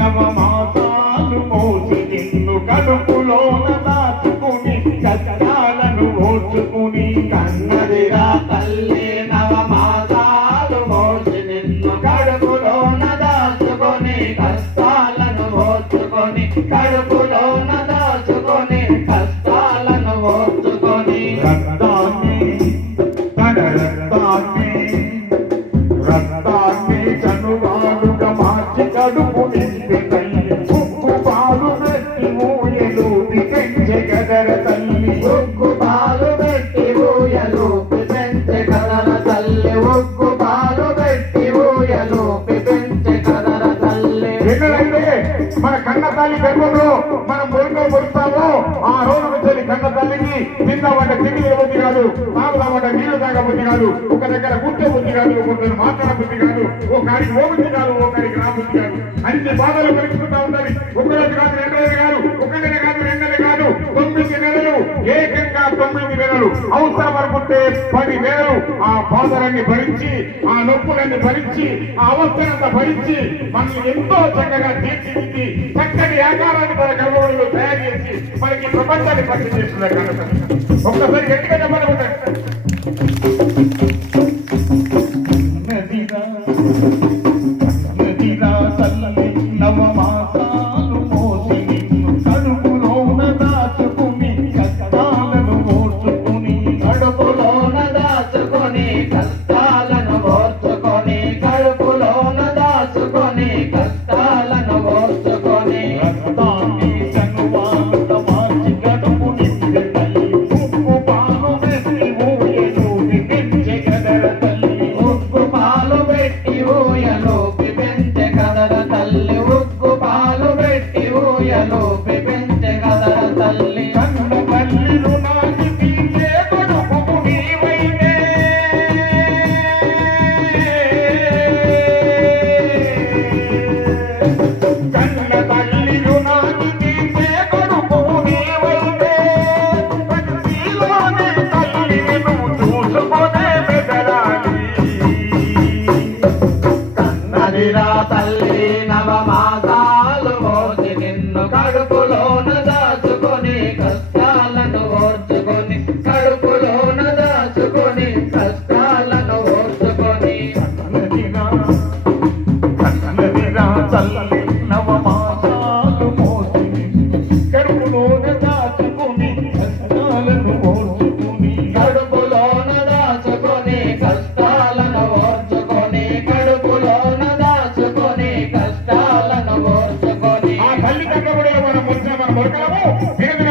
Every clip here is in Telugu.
నవమాసాలు మోసి నిన్ను కడుపులోన దాచుకుని కష్టాలను ఓర్చుకుని కన్నదిరా తల్లి నవమాసాలు మోసి నిన్ను కడుపులోన దాచుకొని కష్టాలను ఓర్చుకొని కడుపులోన దాచుకొని కష్టాలను ఓర్చుకొని రక్తాన్ని చనువాలుగా మార్చి కడుపు నింపి తల్లి ఉక్కు పాలు పెట్టి ఊయలూపి పెంచె గదర తల్లి ఉక్కు పాలు పెట్టి ఊయలూపి పెంచె కదర తల్లి ఉక్కు పాలు పెట్టి ఊయలూపి పెంచె కదర తల్లి. ఎక్కడైతే మన కన్న తల్లి గర్భంలో మనం పొడుస్తామో ఆ రోజు వచ్చేది కన్న తల్లికి కింద వంట తిండి బుద్ధి కాదు, తాగుదా వంట నీళ్లు తాగబుద్ధి కాదు, ఒక దగ్గర కూర్చో బుద్ధి కాదు, ఒకరిని మాట్లాడ బుద్ధి కాదు, ఓ కాడికి ఓ బుద్ధి కాదు, ఓ కాడికి రా బుద్ధి కాదు. అన్ని బాధలు పెరుగుతుంటా ఉండాలి. ఒకరోజు కాదు, 2 రోజులు కాదు, 1 నెల కాదు, 2 నెలలు కాదు, 9 నెలలు, ఏకంగా 9 నెలలు అవసరం అనుకుంటే 10 నెలలు ఆ బాధలన్నీ భరించి, ఆ నొప్పులన్నీ భరించి, ఆ అవస్థనంతా భరించి మనల్ని ఎంతో చక్కగా తీర్చిదిద్ది చక్కటి ఆకారాన్ని మన గర్భంలో తయారు చేసి మనకి ప్రపంచాన్ని పరిచయం చేస్తున్నారు. ఒక్కసారి గట్టిగా చెప్పాలి. నదిరా తల్లి నవమాసాలు మోసి నిన్ను కడుపులోన దాచుకుని కష్టాలను ఓర్చుకుని కడుపులోన దాచుకొని కష్టాలను ఓర్చుకొని కడుపులోన దాచుకొని కష్టాలను ఓర్చుకొని రక్తాన్ని చనువాలుగా మార్చి కడుపు నింపి తల్లి ఉక్కు పాలు పెట్టి ఊయలూపి పెంచె గదర తల్లి ఉక్కు పాలు పెట్టి ఊయలూపి పెంచె కదర తల్లి ఉక్కు పాలు పెట్టి ఊయలూపి పెంచె కదర తల్లి. కన్న తల్లిలు నాటి తీసే కొడుకు నీవైతే కన్న తల్లిలు నాటి తీసే కొడుకు నీవైతే ప్రతిలోని తల్లిని నువ్వు చూసుకునే బెదరాలి. కన్నదిరా తల్లి నవమాసాలు మోసి నిన్ను కడుపులోన దాచుకొని కష్టాలను ఓర్చుకొని కడుపులోన దాచుకొని కష్టాలను ఓర్చుకొని కన్నదిరా తల్లి నవమాసాలు మోసి కడుపులోన దాచుకుని కష్టాలను ఓర్చుకుని కడుపులోన దాచుకొని కష్టాలను ఓర్చుకొని కడుపులోన దాచుకొని కష్టాలను ఓర్చుకొని. ఆ తల్లి తగ్గబడిలో మనం వచ్చిన మన మొలకలము దినదిన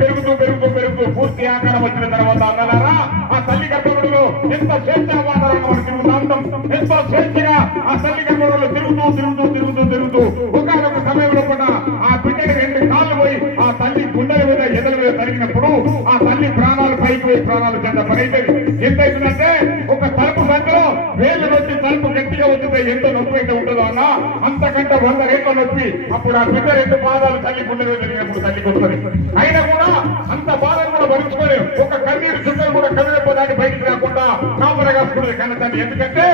పెరుగుతూ పెరుగుతూ పెరుగుతూ పూర్తి ఆకారం వచ్చిన తర్వాత అన్నారా ఆ తల్లి గర్భగుడిలో ఎంత స్వేచ్ఛ వాతావరణం మనం తిరుగుతూ ఉంటాం. ఎంతో స్వేచ్ఛగా ఆ తల్లి గర్భగుడిలో తిరుగుతూ తిరుగుతూ తిరుగుతూ తిరుగుతూ ఒకనొక సమయంలో కూడా ఆ బిడ్డకి 2 కాళ్ళు పోయి ఆ తల్లి గుండెల మీద ఎదల మీద తరిగినప్పుడు ఆ తల్లి ప్రాణాలు పైకి పోయి ప్రాణాలు కింద పడైతుంది. ఎంతైతుందంటే ఒక తలుపు సంఖ్యలో వేలు నొప్పి తలుపు గట్టిగా వచ్చింది ఎంతో నొప్పి అయితే ఉంటుందో అన్న అంతకంటే 100 రేట్ల నొప్పి అప్పుడు ఆ బిడ్డ 2 పాదాలు తల్లి గుండెల మీద జరిగినప్పుడు తల్లికి వస్తుంది. అయినా కూడా అంత బాధను కూడా భరించుకొని ఒక కన్నీరు చుక్కలు కూడా కన్నీరు దాన్ని బయటికి రాకుండా కాపర కాసుకున్నది కన్న తల్లి. ఎందుకంటే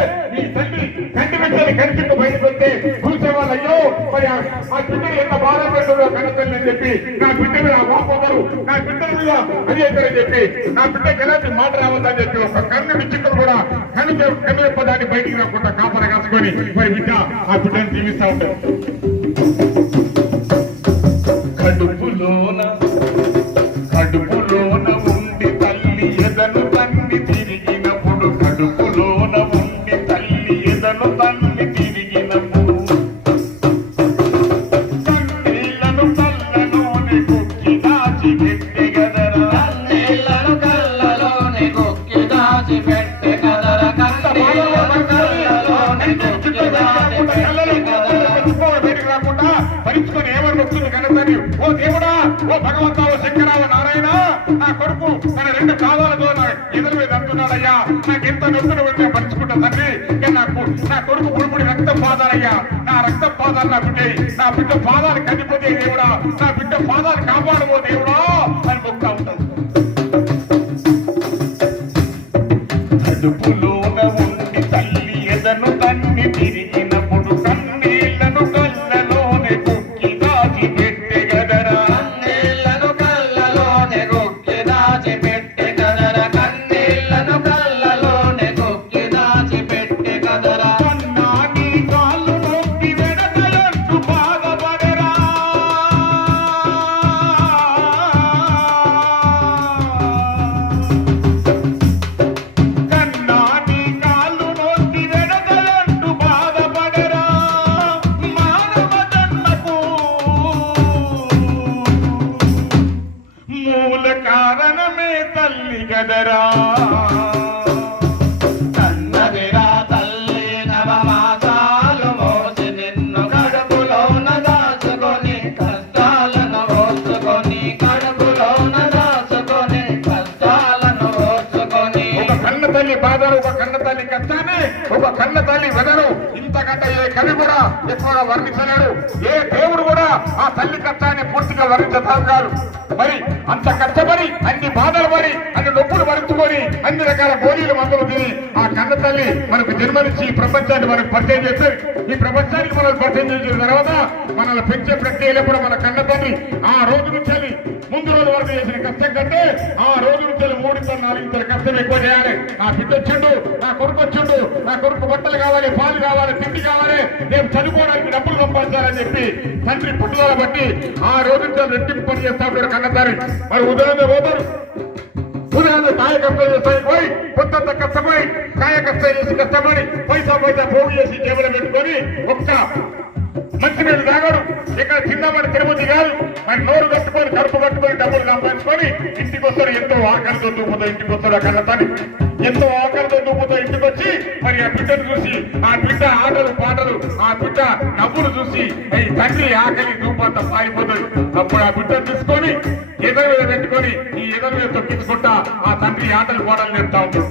ఈ తల్లి కంటి బిడ్డని కనిపిస్తూ బయటకు వస్తే చూసేవాళ్ళు అయ్యో మరి ఆ బిడ్డలు ఎంత బాధ పెడుతుందో కన్న తల్లి అని చెప్పి నా బిడ్డ మీద వాపోతారు, నా బిడ్డల మీద అది అవుతారని చెప్పి నా బిడ్డకి ఎలాంటి మాట రావద్దని చెప్పి ఒక కన్నుడి చిక్కులు కూడా కన్ను దాన్ని బయటికి రాకుండా కాపర కాసుకొని మరి బిడ్డ ఆ బిడ్డను జీవిస్తూ ఉంటారు. కడుపులోన ఉండి తల్లి ఎదను తన్ని తిరిగినప్పుడు కడుపులోన ఉండి తల్లి ఎదను తన్ని తిరిగినప్పుడు కన్నీళ్లను కళ్ళలోని కుక్కి దాచి పెట్టి గదర కన్నీళ్లను కళ్ళలోని కుక్కి దాచి పెట్టి కదర కన్నీళ్లను కళ్ళలోని కుక్కి దాచి పెట్టి కదర బయటకు రాకుండా భరించుకొని ఏమని వస్తుంది కనతని ఓ దేవుడా ఓ భగవంతా ఓ శంకర ఓ నారాయణ నా కొడుకు తన 2 పాదాలతో నా ఎదురు మీద అంటున్నాడయ్యా నాకు ఎంత నొప్పులు ఉంటే భరించుకుంటా తండ్రి నా కొడుకు పుడుపుడి రక్త పాదాలయ్యా నా రక్త పాదాలు నా బిడ్డ పాదాలు కందిపోతే దేవుడా నా బిడ్డ పాదాలు కాపాడబో దేవుడా అని మొక్తా ఉంటాను. కడుపులోన ఉండి తల్లి ఎదను తన్ని తిరిగినప్పుడు కన్నీళ్లను కళ్ళలోనే ఒక కన్న తల్లి వెదను ఇంతకంటే ఏ కవి కూడా ఎక్కువగా వర్ణించలేడు. ఏ దేవుడు కూడా ఆ తల్లి కష్టాన్ని పూర్తిగా వర్ణించగలరు. మరి అంత కష్టపడి అన్ని బాధలు పడి అన్ని నొప్పులు భరించుకొని అన్ని రకాల గోళీలు మందులు తిని ఆ కన్న తల్లి మనకు జన్మనిచ్చి ఈ ప్రపంచాన్ని మనకు పరిచయం చేస్తారు. ఈ ప్రపంచానికి మనల్ని పరిచయం చేసిన తర్వాత మనల్ని పెంచే ప్రక్రియలో కూడా మన కన్న తల్లి ఆ రోజు నుంచి ముందు రోజు వరకు చేసిన కష్టం కంటే ఆ రోజు నుంచి 3-4 కష్టం ఎక్కువ చేయాలి. నా బిడ్డ వచ్చిండు, నా కొడుకు వచ్చిండు, నా కొడుకు బట్టలు కావాలి, పాలు కావాలి, తిండి కావాలి, రేపు చదువుకోవడానికి డబ్బులు సంపాదించాలని చెప్పి తండ్రి పుట్టుదల బట్టి ఆ రోజు నుంచి రెట్టింపు పని చేస్తా ఉంటాడు కన్నతారి. మరి ఉదయాన్నే పోతారు, ఉదయాన్నే కాయ కష్టం చేస్తాయి పోయి కొంత కష్టపడి కాయ కష్టం చేసి కష్టపడి పైసా పోగు చేసి జేబులో పెట్టుకొని ఒక్క మంచి నీళ్ళు తాగడు. ఇక్కడ చిన్నవాడి తిరుపతి కాదు, మరి నోరు కట్టుకొని కడుపు కట్టుకొని డబ్బులు సంపాదించుకొని ఇంటికి వస్తాడు. ఎంతో ఆకలితో దూపుతో ఇంటికి వస్తాడు. ఆ కన్నతని ఎంతో ఆకలితో దూపుతో ఇంటికి వచ్చి మరి ఆ బిడ్డను చూసి ఆ బిడ్డ ఆటలు పాటలు ఆ బిడ్డ నవ్వులు చూసి ఈ తండ్రి ఆకలి దూపంతా పారిపోతుంది. అప్పుడు ఆ బిడ్డను తీసుకొని ఎదల మీద పెట్టుకొని ఈ ఎదల మీద తొక్కించుకుంటా ఆ తండ్రి ఆటలు పాటలు నేర్పుతా ఉంటాడు.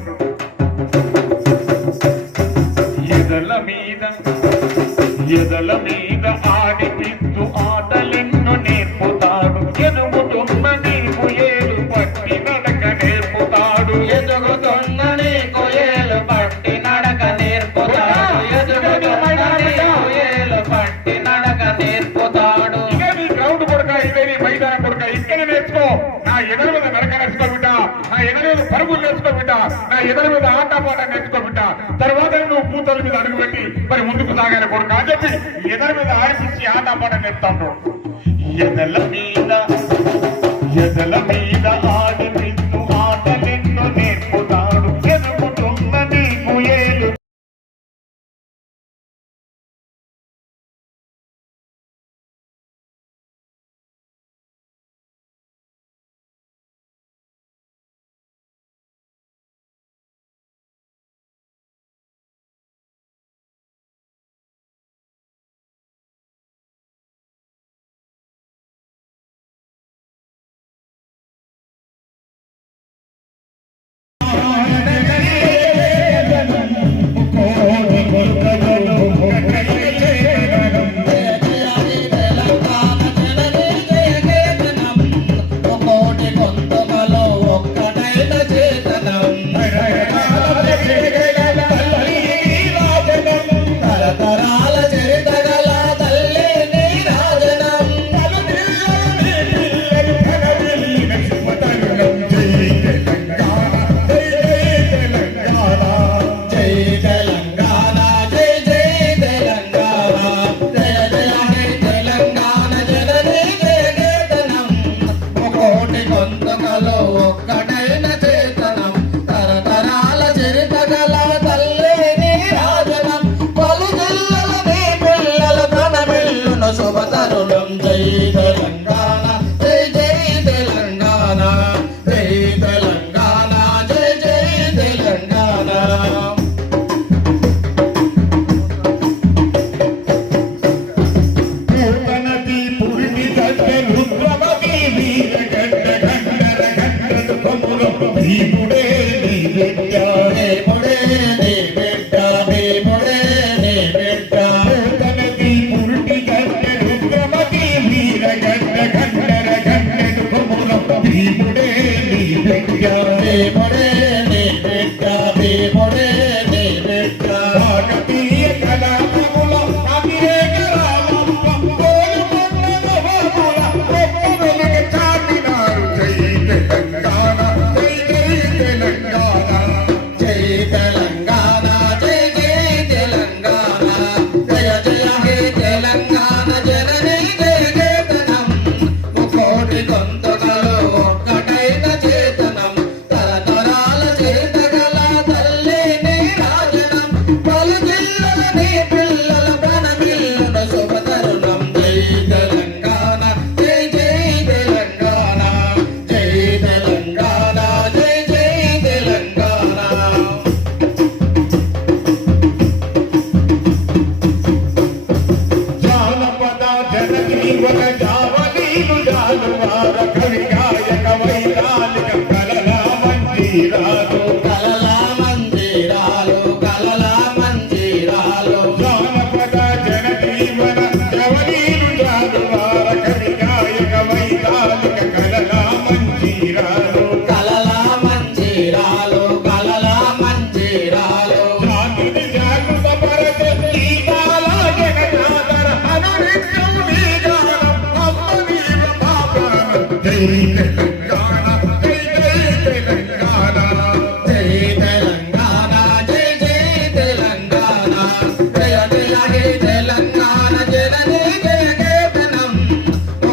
ఎదల మీద ఆడిపిస్తూ ఆటలెన్నో నేర్పుతాడు. ఎదుగుతున్న నీకు ఏలు పట్టి నడక నేర్పుతాడు. ఎదుగుతున్న నీకు ఏలు పట్టి నడక నేర్పుతాడు. ఎదుగుతున్న నీకు ఏలు పట్టి నడక నేర్పుతాడు. ఇదే నీ గ్రౌండ్ కొడక, ఇదే నీ మైదానం కొడక, ఇక్కడ నేర్చుకో. నా ఎదల మీద నడక నేర్చుకో బిడ్డ, నా ఎదల మీద పరుగులు నేర్చుకో బిడ్డ, నా ఎదల మీద ఆట పాట నేర్చుకో బిడ్డ. తర్వాత నువ్వు పూతల మీద అడుగుపెట్టి మరి ముందుకు సాగానే కొడుక అని చెప్పి ఎదల మీద ఆడిపించి ఆట పాట నేర్పుతాడు. ఎదల మీద ఆడిపిస్తూ ఆటలెన్నో నేర్పుతాడు. ఎదుగుతున్న నీకు ఏలు తెలంగాణ జై జై తెలంగాణ జై తెలంగాణ జై జై తెలంగాణ జయ జయ హే తెలంగాణ జననీ జయ కేతనం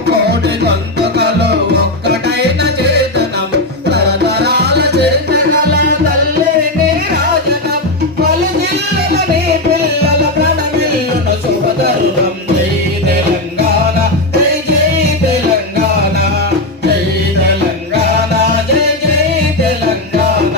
కోటి గొంతుకలు ఒక్కటైన చేతనం తరతరాల చరితగల తల్లి నీరాజనం పలుజిల్లల నీ పిల్లల ప్రణమిల్లును శుభతరుణం జై తెలంగాణ జై జై తెలంగాణ జై తెలంగాణ జై జై తెలంగాణ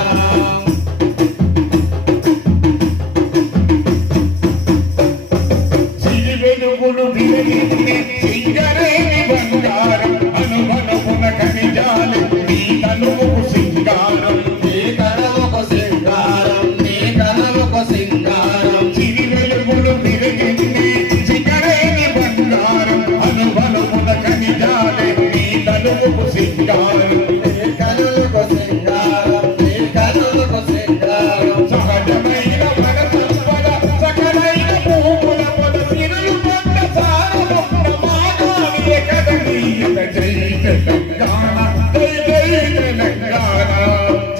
సిరి వెలుగులు విరిగింది సింగరేణి బంగారం అనువనుకున్న ఖనిజాలు నీ తనువుకు సింగారం నీ కనులకు సింగారం నీ కనులకు సింగారం సిరి వెలుగులు విరిగింది సింగరేణి బంగారం అనువనుకున్న ఖనిజాలు నీ తనువుకు సింగారం నీ కనులకు సింగారం నీ కనులకు సింగారం సహజమైన మన సంపద సకలైన భూముల పొద సిరులు పొంద సారమున్న మానవీయ కదనీయత జై తెలంగాణ జై జై తెలంగాణ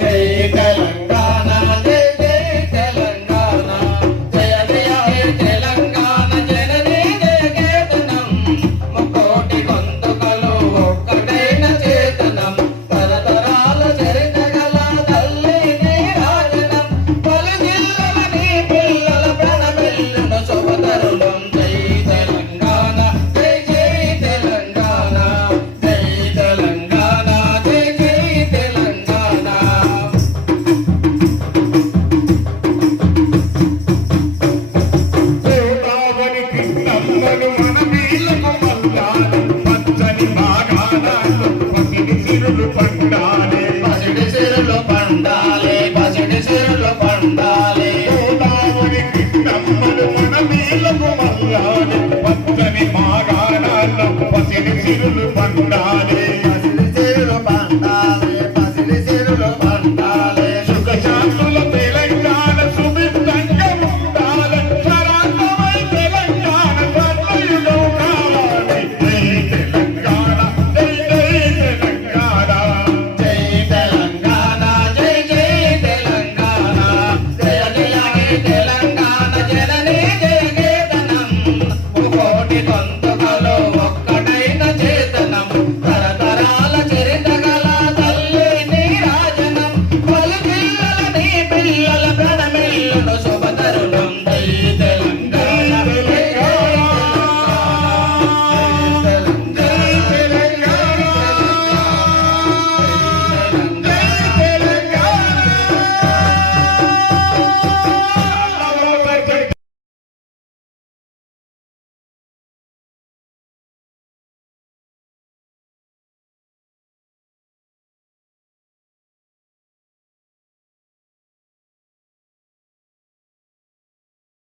జై తెలంగాణ జై జై తెలంగాణ జయ జయ హే తెలంగాణ జననీ జయ కేతనం ముకోటి గొంతుకలు ఒక్కటైన చేతనం తరతరాల చరితగల తల్లి నీరాజనం పలుజిల్లల నీ పిల్లల ప్రణమిల్లును శుభతరుణం జై తెలంగాణ జై జై తెలంగాణ జై తెలంగాణ జై జై తెలంగాణ గోదావరి కృష్ణమ్మను మన వీళ్ళకు మల్లాలి పచ్చని బాగానాలు పసిడి సిరులు పండాలి పసిడి సిరులు పండాలి పసిడి సిరులు పండాలి గోదావరి కృష్ణమ్మను మన వీళ్ళకు మల్లాలి పచ్చని బాగానాలు పసిడి సిరులు పండాలి